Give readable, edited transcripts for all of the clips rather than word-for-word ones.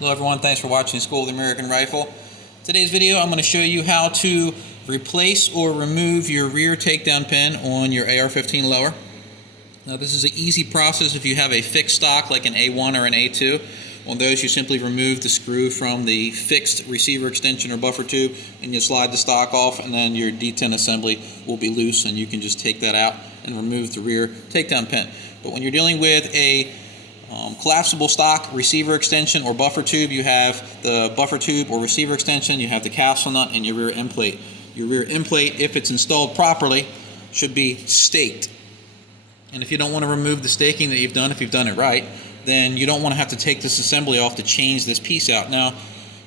Hello everyone, thanks for watching School of the American Rifle. Today's video I'm going to show you how to replace or remove your rear takedown pin on your AR-15 lower. Now this is an easy process if you have a fixed stock like an A1 or an A2. On those you simply remove the screw from the fixed receiver extension or buffer tube and you slide the stock off, and then your detent assembly will be loose and you can just take that out and remove the rear takedown pin. But when you're dealing with a collapsible stock receiver extension or buffer tube, you have the buffer tube or receiver extension, you have the capsule nut, and your rear end plate. Your rear end plate, if it's installed properly, should be staked. And if you don't want to remove the staking that you've done, if you've done it right, then you don't want to have to take this assembly off to change this piece out. Now,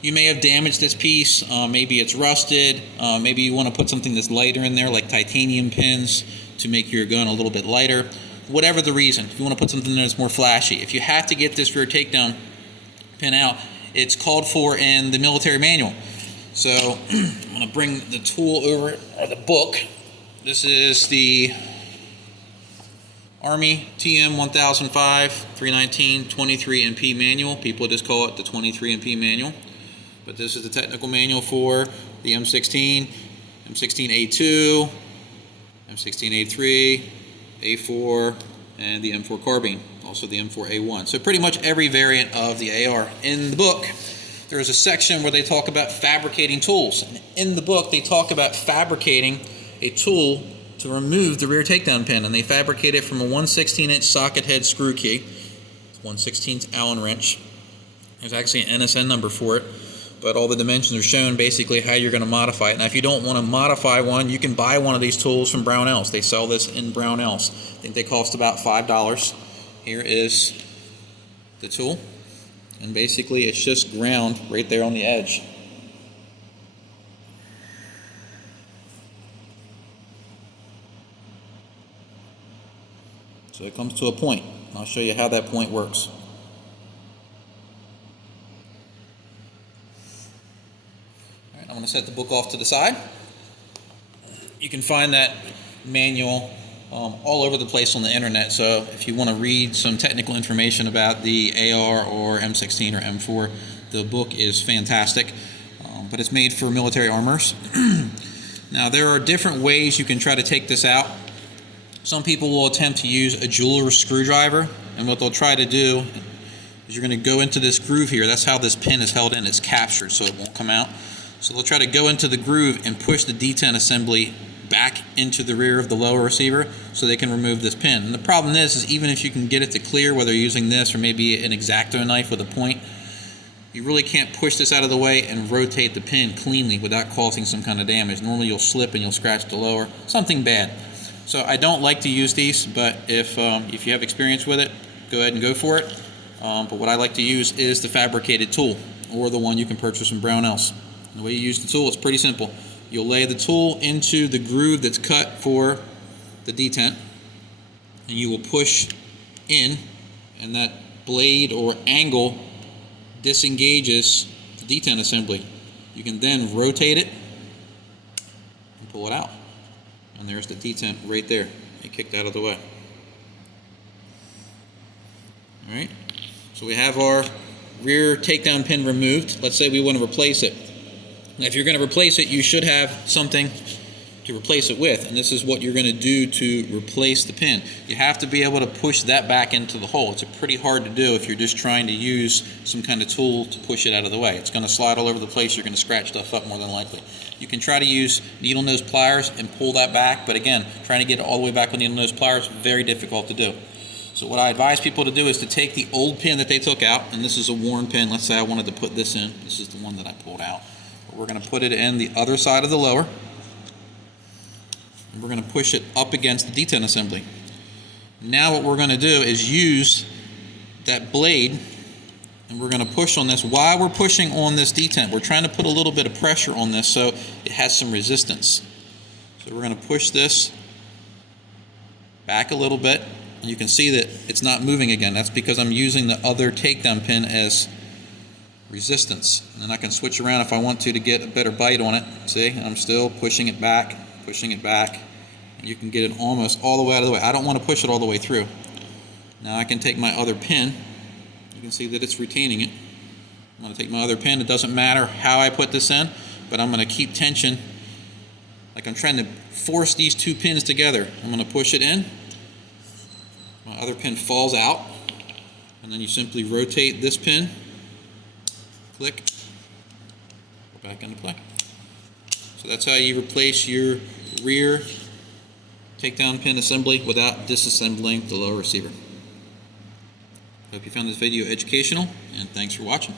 you may have damaged this piece, maybe it's rusted, maybe you want to put something that's lighter in there like titanium pins to make your gun a little bit lighter. Whatever the reason, if you want to put something that's more flashy, if you have to get this rear takedown pin out, it's called for in the military manual. So I'm going to bring the tool over, or the book. This is the Army TM 1005 319 23MP manual. People just call it the 23MP manual. But this is the technical manual for the M16, M16A2, M16A3, A4, and the M4 carbine, also the M4A1. So pretty much every variant of the AR. In the book, there is a section where they talk about fabricating tools. And in the book, they talk about fabricating a tool to remove the rear takedown pin, and they fabricate it from a 1/16" socket head screw key, 1/16 Allen wrench. There's actually an NSN number for it, but all the dimensions are shown basically how you're going to modify it. Now if you don't want to modify one, you can buy one of these tools from Brownells. They sell this in Brownells. I think they cost about $5. Here is the tool, and basically it's just ground right there on the edge. So it comes to a point. I'll show you how that point works. Alright, I'm going to set the book off to the side. You can find that manual all over the place on the internet, so if you want to read some technical information about the AR or M16 or M4, the book is fantastic, but it's made for military armors. Now there are different ways you can try to take this out. Some people will attempt to use a jeweler's screwdriver, and what they'll try to do is you're going to go into this groove here. That's how this pin is held in. It's captured so it won't come out. So they'll try to go into the groove and push the detent assembly back into the rear of the lower receiver so they can remove this pin. And the problem is even if you can get it to clear, whether you're using this or maybe an X-Acto knife with a point, you really can't push this out of the way and rotate the pin cleanly without causing some kind of damage. Normally you'll slip and you'll scratch the lower, something bad. So I don't like to use these, but if you have experience with it, go ahead and go for it. But what I like to use is the fabricated tool, or the one you can purchase from Brownells. And the way you use the tool is pretty simple. You'll lay the tool into the groove that's cut for the detent, and you will push in, and that blade or angle disengages the detent assembly. You can then rotate it and pull it out. And there's the detent right there. It kicked out of the way. Alright, so we have our rear takedown pin removed. Let's say we want to replace it. Now if you're going to replace it, you should have something to replace it with, and this is what you're going to do to replace the pin. You have to be able to push that back into the hole. It's pretty hard to do if you're just trying to use some kind of tool to push it out of the way. It's going to slide all over the place. You're going to scratch stuff up more than likely. You can try to use needle nose pliers and pull that back, but again, trying to get it all the way back with needle nose pliers, very difficult to do. So what I advise people to do is to take the old pin that they took out, and this is a worn pin. Let's say I wanted to put this in. This is the one that I pulled out. But we're going to put it in the other side of the lower. We're going to push it up against the detent assembly. Now what we're going to do is use that blade, and we're going to push on this. While we're pushing on this detent, we're trying to put a little bit of pressure on this so it has some resistance. So we're going to push this back a little bit, and you can see that it's not moving again. That's because I'm using the other takedown pin as resistance. And then I can switch around if I want to get a better bite on it. See, I'm still pushing it back, and you can get it almost all the way out of the way. I don't want to push it all the way through. Now I can take my other pin. You can see that it's retaining it. I'm going to take my other pin. It doesn't matter how I put this in, but I'm going to keep tension like I'm trying to force these two pins together. I'm going to push it in. My other pin falls out, and then you simply rotate this pin, click, go back into play. So that's how you replace your rear takedown pin assembly without disassembling the lower receiver. Hope you found this video educational, and thanks for watching.